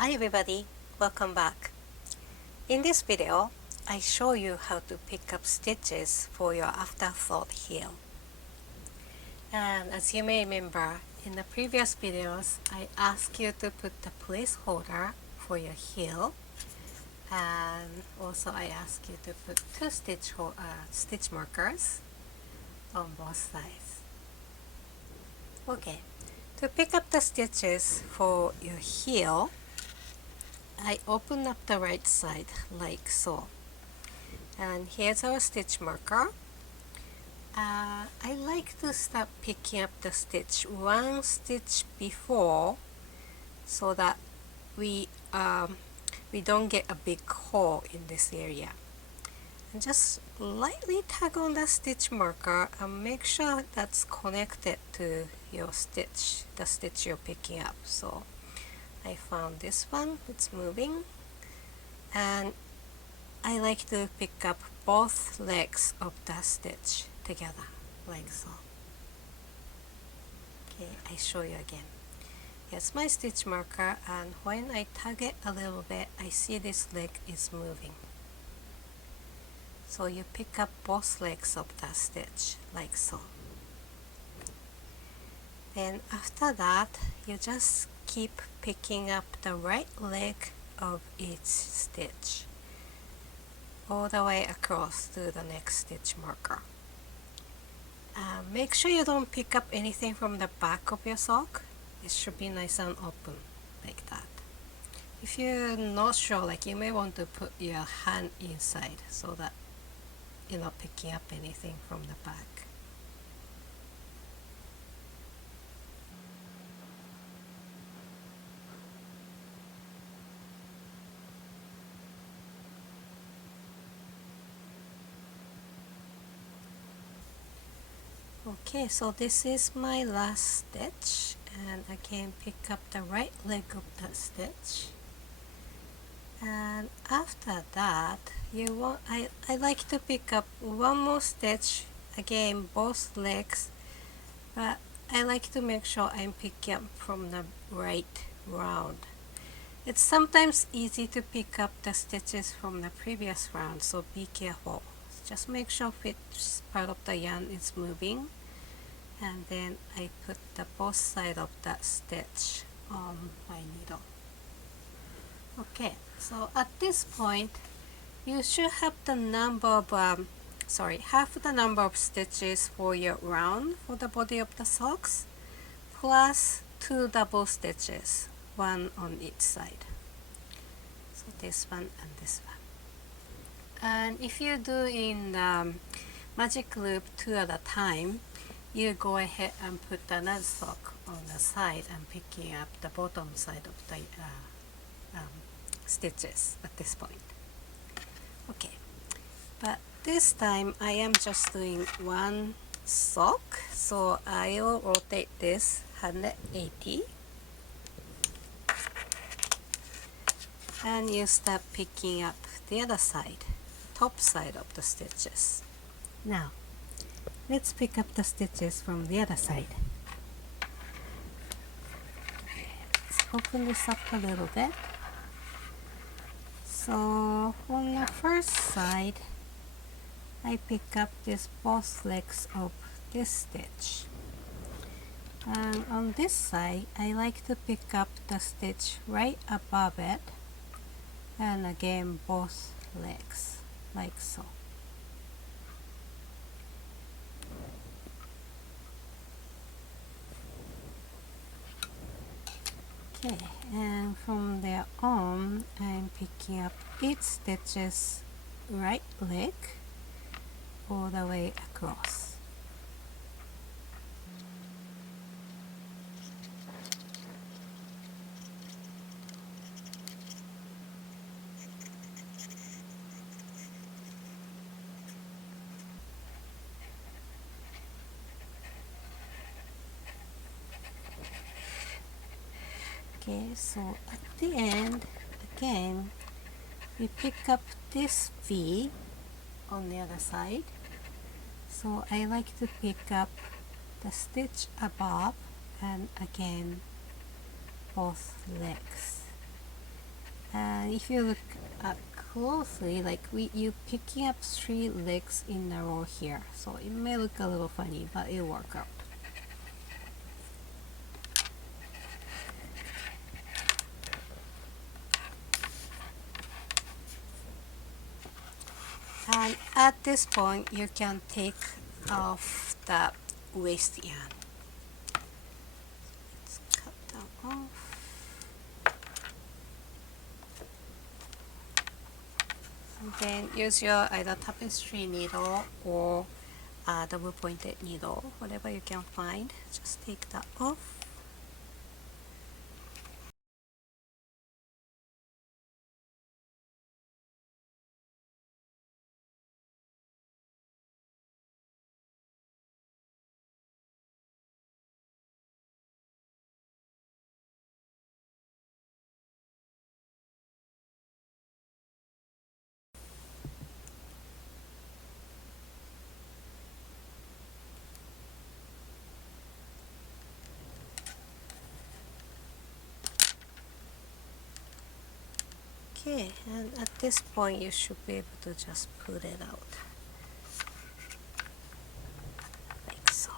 Hi everybody, welcome back. In this video, I show you how to pick up stitches for your afterthought heel. And as you may remember, in the previous videos, I asked you to put the placeholder for your heel. And also I asked you to put two stitch markers on both sides. Okay, to pick up the stitches for your heel, I open up the right side like so. And here's our stitch marker. I like to start picking up the stitch one stitch before so that we don't get a big hole in this area. And just lightly tug on the stitch marker and make sure that's connected to your stitch, the stitch you're picking up. So I found this one, it's moving, and I like to pick up both legs of the stitch together, like so. Okay, I show you again. Here's my stitch marker, and when I tug it a little bit, I see this leg is moving. So you pick up both legs of the stitch, like so. Then after that, you just keep picking up the right leg of each stitch all the way across to the next stitch marker. Make sure you don't pick up anything from the back of your sock. It should be nice and open like that. If you're not sure, like you may want to put your hand inside so that you're not picking up anything from the back. Okay, so this is my last stitch, and again pick up the right leg of that stitch. And after that, I like to pick up one more stitch, again both legs, but I like to make sure I'm picking up from the right round. It's sometimes easy to pick up the stitches from the previous round, so be careful. Just make sure which part of the yarn is moving, and then I put the both sides of that stitch on my needle. Okay, so at this point, you should have the number of half the number of stitches for your round for the body of the socks, plus 2 double stitches, one on each side. So this one and this one. And if you do in magic loop 2 at a time, you go ahead and put another sock on the side and picking up the bottom side of the stitches at this point. Okay, but this time I am just doing one sock, so I will rotate this 180, and you start picking up the other side, top side of the stitches. Now let's pick up the stitches from the other side. Let's open this up a little bit. So on the first side, I pick up this both legs of this stitch, and on this side I like to pick up the stitch right above it, and again both legs like so. Okay, and from there on I'm picking up each stitches right leg all the way across. Okay, so at the end, again, we pick up this V on the other side. So I like to pick up the stitch above and again both legs. And if you look closely, like you picking up 3 legs in a row here, so it may look a little funny, but it'll work out. And at this point, you can take off the waist yarn. Let's cut that off. And then use your either tapestry needle or double pointed needle, whatever you can find. Just take that off. Okay, and at this point you should be able to just pull it out like so.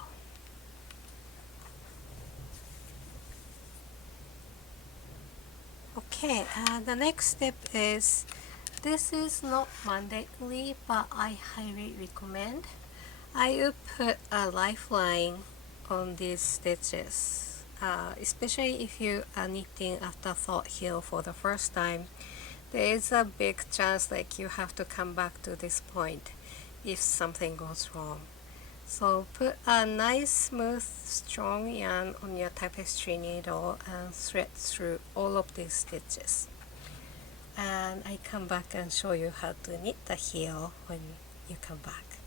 Okay, the next step is, this is not mandatory, but I highly recommend. I would put a lifeline on these stitches, especially if you are knitting afterthought heel for the first time. There is a big chance like you have to come back to this point if something goes wrong. So put a nice smooth strong yarn on your tapestry needle and thread through all of these stitches. And I come back and show you how to knit the heel when you come back.